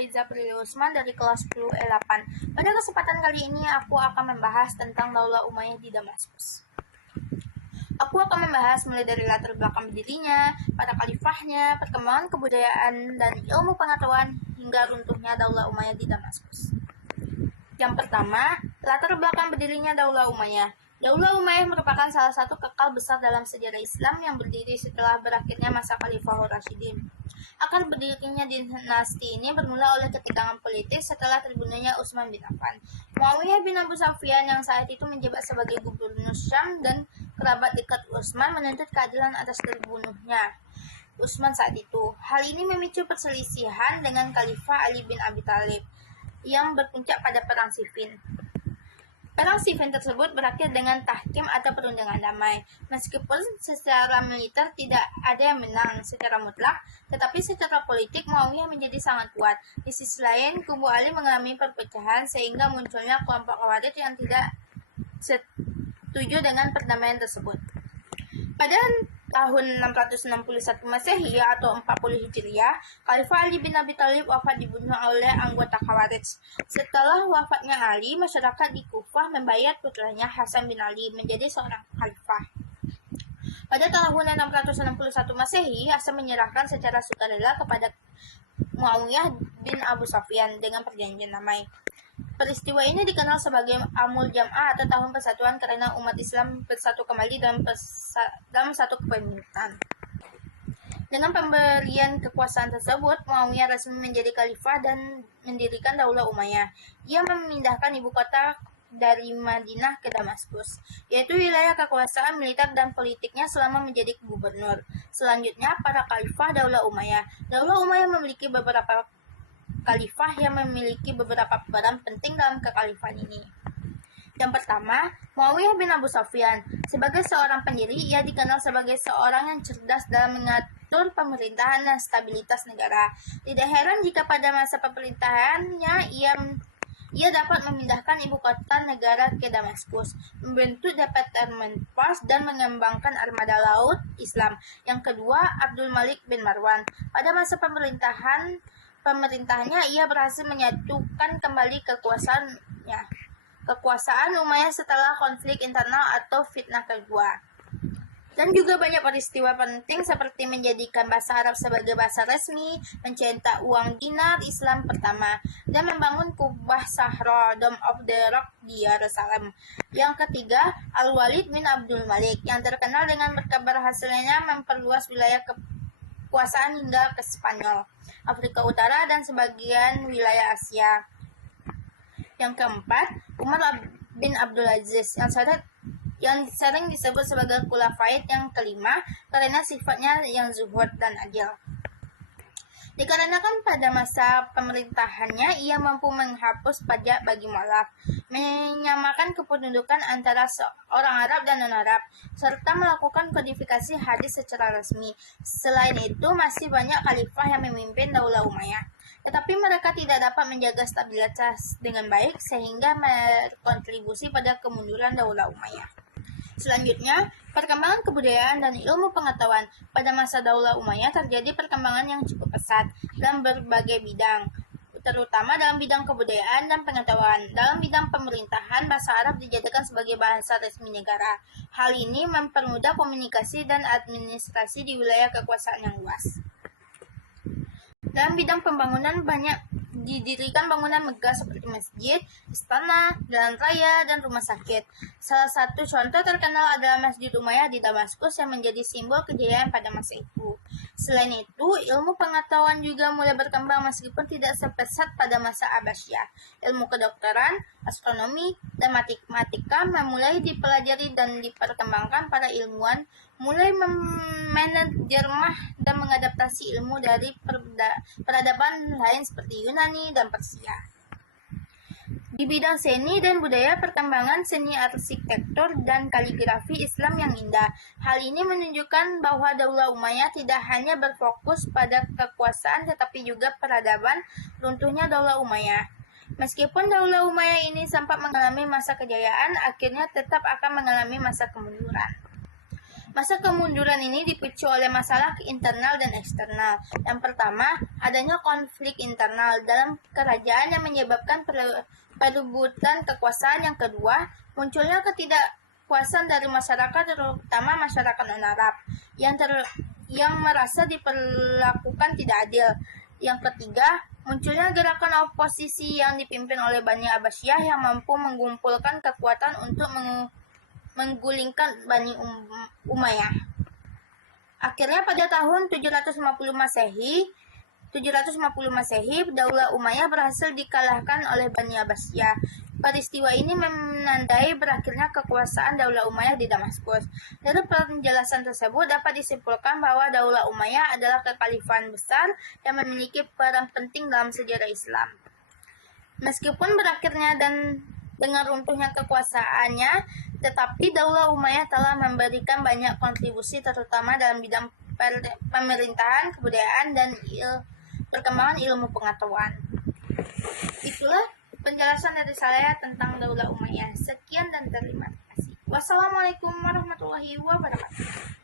Faiza Prilly Usman dari kelas 10E8. Pada kesempatan kali ini aku akan membahas tentang Daulah Umayyah di Damaskus. Aku akan membahas mulai dari latar belakang berdirinya, para khalifahnya, perkembangan kebudayaan dan ilmu pengetahuan hingga runtuhnya Daulah Umayyah di Damaskus. Yang pertama, latar belakang berdirinya Daulah Umayyah. Daulah Umayyah merupakan salah satu kekal besar dalam sejarah Islam yang berdiri setelah berakhirnya masa Khalifahur Rasyidin. Akar berdirinya dinasti ini bermula oleh ketegangan politik setelah terbunuhnya Utsman bin Affan. Muawiyah bin Abu Sufyan yang saat itu menjabat sebagai gubernur Syam dan kerabat dekat Utsman menuntut keadilan atas terbunuhnya Utsman saat itu. Hal ini memicu perselisihan dengan Khalifah Ali bin Abi Thalib yang berpuncak pada Perang Siffin. Perang Siffin tersebut berakhir dengan tahkim atau perundingan damai. Meskipun secara militer tidak ada yang menang secara mutlak, tetapi secara politik Muawiyah menjadi sangat kuat. Di sisi lain, kubu Ali mengalami perpecahan sehingga munculnya kelompok Khawarij yang tidak setuju dengan perdamaian tersebut. Pada tahun 661 Masehi atau 40 Hijriah, Khalifah Ali bin Abi Thalib wafat dibunuh oleh anggota Khawarij. Setelah wafatnya Ali, masyarakat di Kufah membayar putranya Hasan bin Ali menjadi seorang khalifah. Pada tahun 661 Masehi, Hasan menyerahkan secara sukarela kepada Muawiyah bin Abu Sufyan dengan perjanjian damai. Peristiwa ini dikenal sebagai Amul Jam'ah atau tahun persatuan karena umat Islam bersatu kembali dalam satu kepemimpinan. Dengan pemberian kekuasaan tersebut, Muawiyah resmi menjadi khalifah dan mendirikan Daulah Umayyah. Ia memindahkan ibu kota dari Madinah ke Damaskus, yaitu wilayah kekuasaan militer dan politiknya selama menjadi gubernur. Selanjutnya, para khalifah Daulah Umayyah. Daulah Umayyah memiliki beberapa khalifah yang memiliki beberapa peran penting dalam kekhalifahan ini. Yang pertama, Muawiyah bin Abu Sufyan. Sebagai seorang pendiri, ia dikenal sebagai seorang yang cerdas dalam mengatur pemerintahan dan stabilitas negara. Tidak heran jika pada masa pemerintahannya ia dapat memindahkan ibu kota negara ke Damaskus, membentuk Departemen Pos dan mengembangkan armada laut Islam. Yang kedua, Abdul Malik bin Marwan. Pada masa pemerintahannya, ia berhasil menyatukan kembali kekuasaan Umayyah setelah konflik internal atau fitnah kedua. Dan juga banyak peristiwa penting seperti menjadikan bahasa Arab sebagai bahasa resmi, mencetak uang dinar Islam pertama, dan membangun Kubah Sahra, Dome of the Rock di Yerusalem. Yang ketiga, Al-Walid bin Abdul Malik, yang terkenal dengan berhasilnya memperluas wilayah kekuasaan hingga ke Spanyol, Afrika Utara, dan sebagian wilayah Asia. Yang keempat, Umar bin Abdul Aziz, yang sering disebut sebagai Khulafaid yang kelima karena sifatnya yang zuhud dan adil. Dikarenakan pada masa pemerintahannya ia mampu menghapus pajak bagi mualaf, menyamakan kependudukan antara orang Arab dan non-Arab, serta melakukan kodifikasi hadis secara resmi. Selain itu, masih banyak khalifah yang memimpin Daulah Umayyah, tetapi mereka tidak dapat menjaga stabilitas dengan baik sehingga berkontribusi pada kemunduran Daulah Umayyah. Selanjutnya, perkembangan kebudayaan dan ilmu pengetahuan. Pada masa Daulah Umayyah terjadi perkembangan yang cukup pesat dalam berbagai bidang, terutama dalam bidang kebudayaan dan pengetahuan. Dalam bidang pemerintahan, bahasa Arab dijadikan sebagai bahasa resmi negara. Hal ini mempermudah komunikasi dan administrasi di wilayah kekuasaan yang luas. Dalam bidang pembangunan, banyak didirikan bangunan megah seperti masjid, istana, jalan raya, dan rumah sakit. Salah satu contoh terkenal adalah Masjid Umayyah di Damaskus yang menjadi simbol kejayaan pada masa itu. Selain itu, ilmu pengetahuan juga mulai berkembang meskipun tidak sepesat pada masa Abbasiyah. Ilmu kedokteran, astronomi, dan matematika mulai dipelajari dan diperkembangkan para ilmuwan, mulai menerjemah dan mengadaptasi ilmu dari peradaban lain seperti Yunani dan Persia. Di bidang seni dan budaya, perkembangan seni arsitektur dan kaligrafi Islam yang indah. Hal ini menunjukkan bahwa Daulah Umayyah tidak hanya berfokus pada kekuasaan tetapi juga peradaban. Runtuhnya Daulah Umayyah. Meskipun Daulah Umayyah ini sempat mengalami masa kejayaan, akhirnya tetap akan mengalami masa kemunduran. Masa kemunduran ini dipicu oleh masalah internal dan eksternal. Yang pertama, adanya konflik internal dalam kerajaan yang menyebabkan perebutan kekuasaan. Yang kedua, munculnya ketidakpuasan dari masyarakat, terutama masyarakat non-Arab, yang merasa diperlakukan tidak adil. Yang ketiga, munculnya gerakan oposisi yang dipimpin oleh Bani Abbasiyah yang mampu mengumpulkan kekuatan untuk menggulingkan Bani Umayyah. Akhirnya pada tahun 750 Masehi, Daulah Umayyah berhasil dikalahkan oleh Bani Abbasiyah. Peristiwa ini menandai berakhirnya kekuasaan Daulah Umayyah di Damaskus. Dari penjelasan tersebut dapat disimpulkan bahwa Daulah Umayyah adalah kekhalifahan besar yang memiliki peran penting dalam sejarah Islam. Meskipun berakhirnya dan dengan runtuhnya kekuasaannya, tetapi Daulah Umayyah telah memberikan banyak kontribusi terutama dalam bidang pemerintahan, kebudayaan, dan perkembangan ilmu pengetahuan. Itulah penjelasan dari saya tentang Daulah Umayyah. Sekian dan terima kasih. Wassalamualaikum warahmatullahi wabarakatuh.